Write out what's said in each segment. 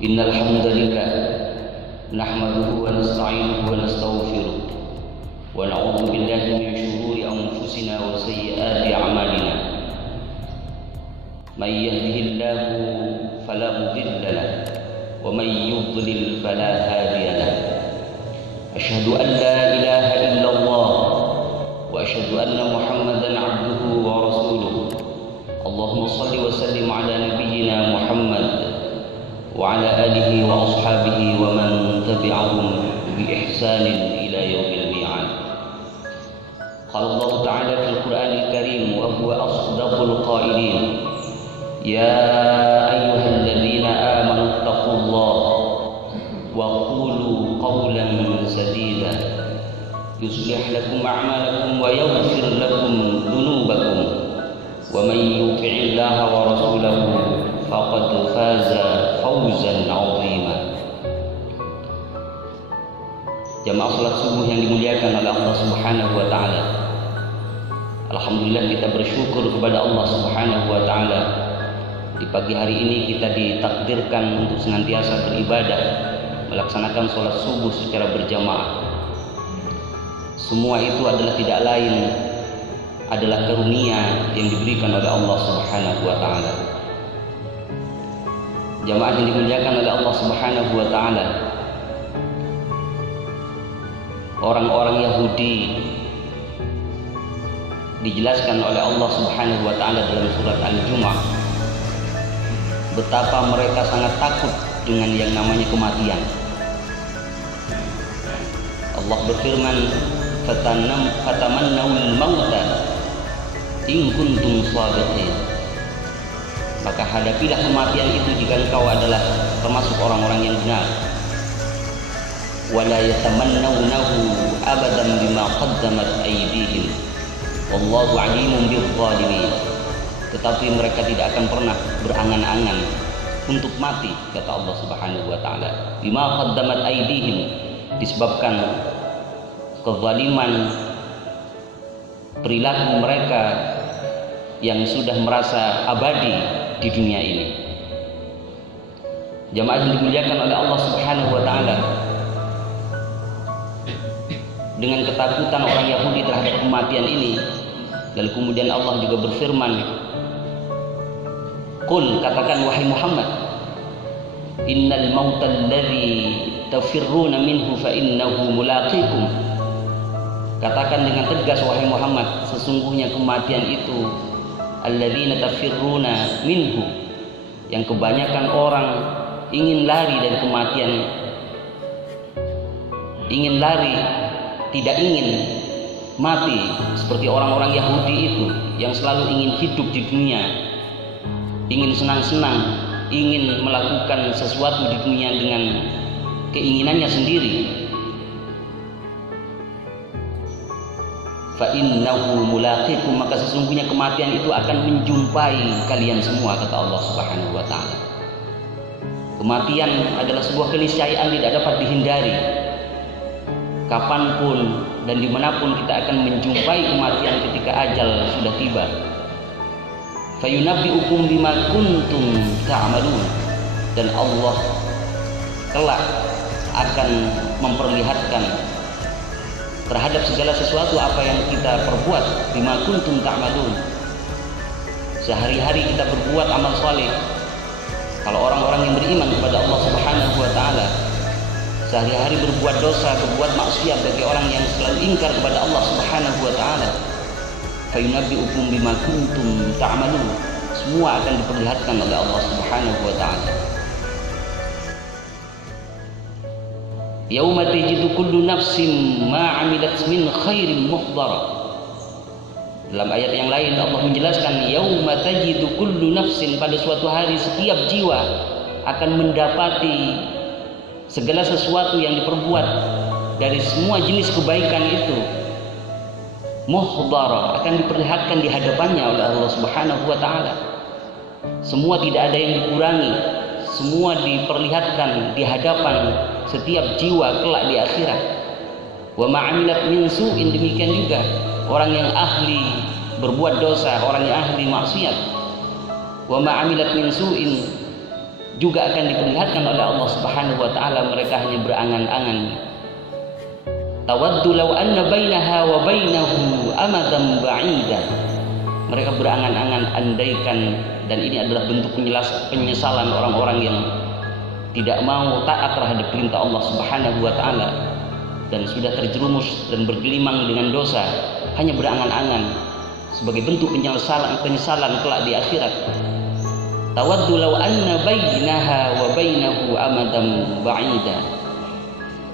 إن الحمد لله نحمده ونستعينه ونستغفره ونعوذ بالله من شرور أنفسنا وسيئات أعمالنا من يهده الله فلا مضل له ومن يضلل فلا هادي له أشهد أن لا إله إلا الله وأشهد أن محمدا عبده ورسوله اللهم صل وسلم على نبينا محمد وعلى آله وأصحابه ومن تبعهم بإحسان إلى يوم الميعاد. قال الله تعالى في القرآن الكريم وهو أصدق القائلين يا أيها الذين آمنوا اتقوا الله وقولوا قولا سديدا يصلح لكم أعمالكم ويغفر لكم ذنوبكم ومن يطع الله ورسوله faqad faza fawzan 'azima. Jamaah salat subuh yang dimuliakan oleh Allah Subhanahu wa taala. Alhamdulillah kita bersyukur kepada Allah Subhanahu wa taala. Di pagi hari ini kita ditakdirkan untuk senantiasa beribadah, melaksanakan salat subuh secara berjamaah. Semua itu adalah tidak lain adalah karunia yang diberikan oleh Allah Subhanahu wa taala. Jamaah yang dimuliakan oleh Allah Subhanahu wa taala, orang-orang Yahudi dijelaskan oleh Allah Subhanahu wa taala dalam surat Al-Jumu'ah betapa mereka sangat takut dengan yang namanya kematian. Allah berfirman, fatamannawul mauta in kuntum shadiqin. Maka hadapilah kematian itu jika engkau adalah termasuk orang-orang yang benar. Wala yatamannawnahu abadan bima qaddamat aydihim wallahu alimun bizzalimin. Tetapi mereka tidak akan pernah berangan-angan untuk mati, kata Allah Subhanahu wa taala. Bima qaddamat aydihim, disebabkan kezaliman perilaku mereka yang sudah merasa abadi di dunia ini. Jamaah yang dimuliakan oleh Allah Subhanahu wa taala, dengan ketakutan orang Yahudi terhadap kematian ini, lalu kemudian Allah juga berfirman, "Qul," katakan wahai Muhammad, "Innal mauta alladzi tafirruna minhu fa innahu mulaqikum." Katakan dengan tegas wahai Muhammad, sesungguhnya kematian itu alladzina tafirruna minhu, yang kebanyakan orang ingin lari dari kematian, ingin lari, tidak ingin mati, seperti orang-orang Yahudi itu yang selalu ingin hidup di dunia, ingin senang-senang, ingin melakukan sesuatu di dunia dengan keinginannya sendiri. Fa innahu mulaqikum, maka sesungguhnya kematian itu akan menjumpai kalian semua, kata Allah Subhanahu wa taala. Kematian adalah sebuah keniscayaan tidak dapat dihindari. Kapanpun dan dimanapun kita akan menjumpai kematian ketika ajal sudah tiba. Fayunabbi'ukum bima kuntum ta'malun, dan Allah kelak akan memperlihatkan terhadap segala sesuatu apa yang kita perbuat. Bima kuntum ta'malun, sehari-hari kita berbuat amal saleh. Kalau orang-orang yang beriman kepada Allah Subhanahu wa taala, sehari-hari berbuat dosa, berbuat maksiat bagi orang yang selalu ingkar kepada Allah Subhanahu wa taala. Fayunabbi'ukum bima kuntum ta'malun, semua akan diperlihatkan oleh Allah Subhanahu wa taala. Yauma tajidu kullu nafsin ma 'amilat min khairin muhdara. Dalam ayat yang lain Allah menjelaskan yauma tajidu kullu nafsin, pada suatu hari setiap jiwa akan mendapati segala sesuatu yang diperbuat dari semua jenis kebaikan itu muhdara, akan diperlihatkan di hadapannya oleh Allah Subhanahu wa taala. Semua tidak ada yang dikurangi, semua diperlihatkan di hadapan setiap jiwa kelak di akhirat. Wa ma'amilat min su'in, demikian juga orang yang ahli berbuat dosa, orang yang ahli maksiat. Wa ma'amilat min su'in, juga akan diperlihatkan oleh Allah Subhanahu wa taala. Mereka hanya berangan-angan. Tawaddu law anna bainaha wa bainahu amadan ba'ida. Mereka berangan-angan, andaikan, dan ini adalah bentuk penyesalan orang-orang yang tidak mau taat terhadap perintah Allah Subhanahu wa taala dan sudah terjerumus dan bergelimang dengan dosa, hanya berangan-angan sebagai bentuk penyesalan kelak di akhirat. Tawaddu law anna bainaha wa bainahu amadan ba'ida.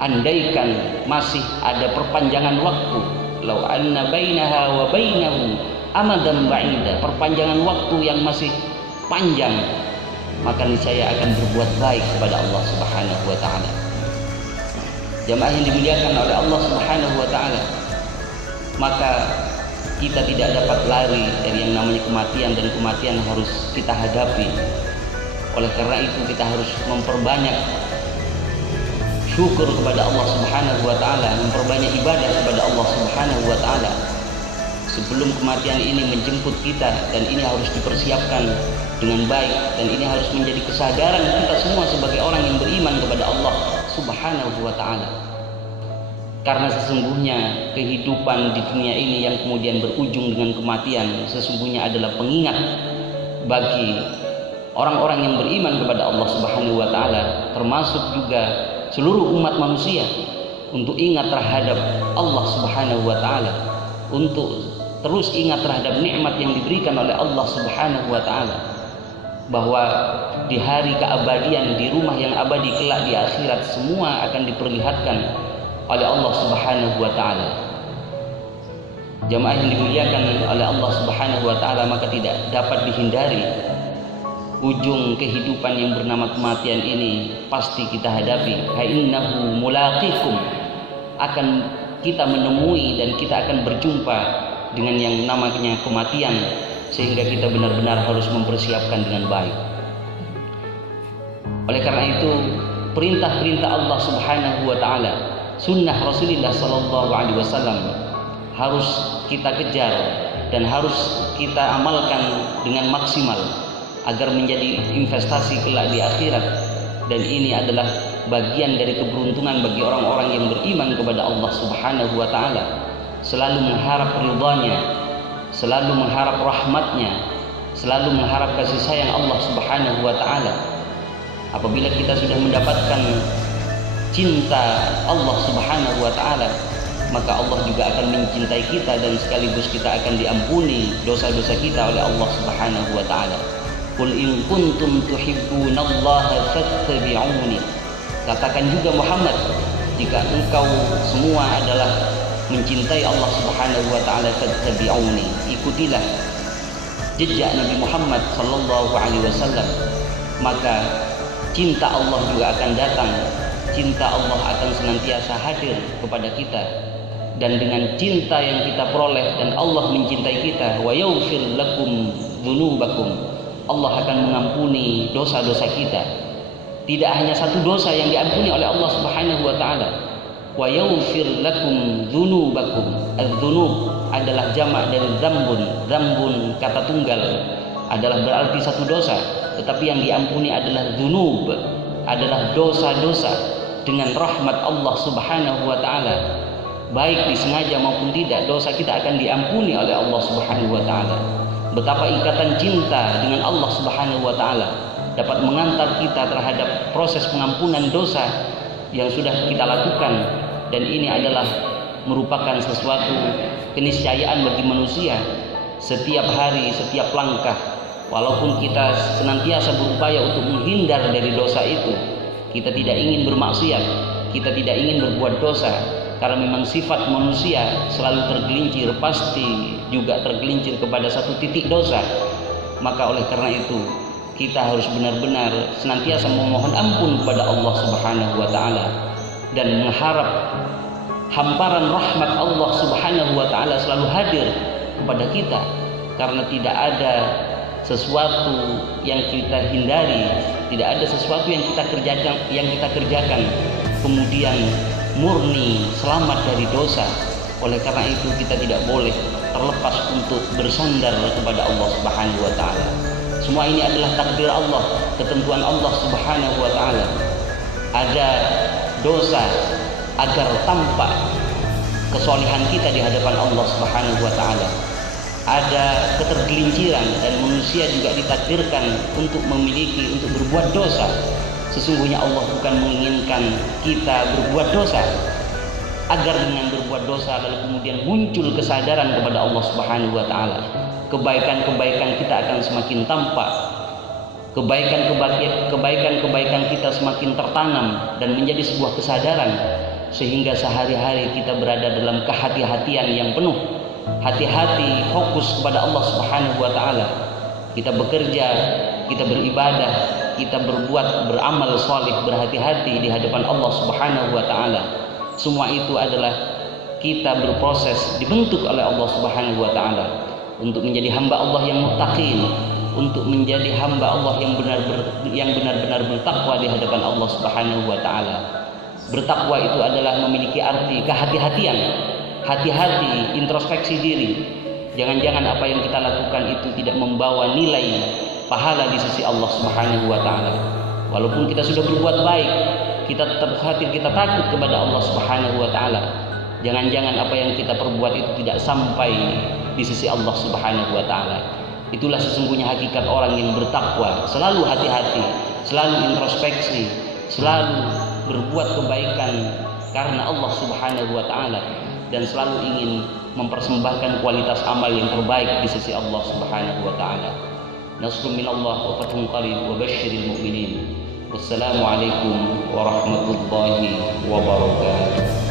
Andaikan masih ada perpanjangan waktu, law anna bainaha wa bainahu amadan ba'ida, perpanjangan waktu yang masih panjang, maka niscaya akan berbuat baik kepada Allah Subhanahu wa taala. Jamaah yang dimuliakan oleh Allah Subhanahu wa taala, maka kita tidak dapat lari dari yang namanya kematian, dan kematian harus kita hadapi. Oleh karena itu kita harus memperbanyak syukur kepada Allah Subhanahu wa taala, memperbanyak ibadah kepada Allah Subhanahu wa taala sebelum kematian ini menjemput kita, dan ini harus dipersiapkan dengan baik, dan ini harus menjadi kesadaran kita semua sebagai orang yang beriman kepada Allah Subhanahu wa taala. Karena sesungguhnya kehidupan di dunia ini yang kemudian berujung dengan kematian sesungguhnya adalah pengingat bagi orang-orang yang beriman kepada Allah Subhanahu wa taala, termasuk juga seluruh umat manusia, untuk ingat terhadap Allah Subhanahu wa taala, untuk terus ingat terhadap nikmat yang diberikan oleh Allah Subhanahu wa taala, bahwa di hari keabadian, di rumah yang abadi kelak di akhirat, semua akan diperlihatkan oleh Allah Subhanahu wa taala. Jamaah yang dimuliakan oleh Allah Subhanahu wa taala, maka tidak dapat dihindari ujung kehidupan yang bernama kematian ini pasti kita hadapi. Innahu mulaqikum, akan kita menemui dan kita akan berjumpa dengan yang namanya kematian, sehingga kita benar-benar harus mempersiapkan dengan baik. Oleh karena itu, perintah-perintah Allah Subhanahu wa taala, sunnah Rasulullah sallallahu alaihi wasallam harus kita kejar dan harus kita amalkan dengan maksimal agar menjadi investasi kelak di akhirat. Dan ini adalah bagian dari keberuntungan bagi orang-orang yang beriman kepada Allah Subhanahu wa taala, selalu mengharap ridhanya, selalu mengharap rahmatnya, selalu mengharap kasih sayang Allah Subhanahu wa taala. Apabila kita sudah mendapatkan cinta Allah Subhanahu wa taala, maka Allah juga akan mencintai kita, dan sekaligus kita akan diampuni dosa-dosa kita oleh Allah Subhanahu wa taala. Qul in kuntum tuhibbunallaha fattabi'uni. Katakan juga Muhammad, jika engkau semua adalah mencintai Allah Subhanahu wa taala, fattabi'uni, ikutilah jejak Nabi Muhammad sallallahu alaihi wasallam, maka cinta Allah juga akan datang. Cinta Allah akan senantiasa hadir kepada kita, dan dengan cinta yang kita peroleh dan Allah mencintai kita, wa yaghfir lakum dzunubakum, Allah akan mengampuni dosa-dosa kita. Tidak hanya satu dosa yang diampuni oleh Allah Subhanahu wa taala. Wa yaghfir lakum dzunubakum. Az-dzunub adalah jamak dari dzambun. Dzambun kata tunggal adalah berarti satu dosa, tetapi yang diampuni adalah dzunub, adalah dosa-dosa. Dengan rahmat Allah Subhanahu wa taala, baik disengaja maupun tidak, dosa kita akan diampuni oleh Allah Subhanahu wa taala. Betapa ikatan cinta dengan Allah Subhanahu wa taala dapat mengantar kita terhadap proses pengampunan dosa yang sudah kita lakukan, dan ini adalah merupakan sesuatu keniscayaan bagi manusia. Setiap hari, setiap langkah, walaupun kita senantiasa berupaya untuk menghindar dari dosa itu, kita tidak ingin bermaksiat, kita tidak ingin berbuat dosa, karena memang sifat manusia selalu tergelincir, pasti juga tergelincir kepada satu titik dosa. Maka oleh karena itu kita harus benar-benar senantiasa memohon ampun kepada Allah Subhanahu wa taala, dan mengharap hamparan rahmat Allah Subhanahu wa taala selalu hadir kepada kita, karena tidak ada sesuatu yang kita hindari, tidak ada sesuatu yang kita kerjakan kemudian murni selamat dari dosa. Oleh karena itu kita tidak boleh terlepas untuk bersandar kepada Allah Subhanahu wa taala. Semua ini adalah takdir Allah, ketentuan Allah Subhanahu wa taala. Ada dosa agar tampak kesolehan kita di hadapan Allah Subhanahu wa taala. Ada ketergelinciran dan manusia juga ditakdirkan untuk berbuat dosa. Sesungguhnya Allah bukan menginginkan kita berbuat dosa, agar dengan berbuat dosa lalu kemudian muncul kesadaran kepada Allah Subhanahu wa taala. Kebaikan-kebaikan kita akan semakin tampak. Kebaikan-kebaikan kita semakin tertanam dan menjadi sebuah kesadaran, sehingga sehari-hari kita berada dalam kehati-hatian yang penuh. Hati-hati, fokus kepada Allah Subhanahu wa taala. Kita bekerja, kita beribadah, kita beramal saleh, berhati-hati di hadapan Allah Subhanahu wa taala. Semua itu adalah kita berproses, dibentuk oleh Allah Subhanahu wa taala untuk menjadi hamba Allah yang muttaqin, untuk menjadi hamba Allah yang benar-benar bertakwa di hadapan Allah Subhanahu wa taala. Bertakwa itu adalah memiliki arti kehati-hatian. Hati-hati, introspeksi diri. Jangan-jangan apa yang kita lakukan itu tidak membawa nilai pahala di sisi Allah Subhanahu wa taala. Walaupun kita sudah berbuat baik, kita tetap khawatir, kita takut kepada Allah Subhanahu wa taala. Jangan-jangan apa yang kita perbuat itu tidak sampai di sisi Allah Subhanahu wa taala. Itulah sesungguhnya hakikat orang yang bertakwa. Selalu hati-hati, selalu introspeksi, selalu berbuat kebaikan karena Allah Subhanahu wa taala, dan selalu ingin mempersembahkan kualitas amal yang terbaik di sisi Allah Subhanahu wa taala. Nasrun minallah wa fathun qarib wa basyiril mu'minin. Wassalamualaikum warahmatullahi wabarakatuh.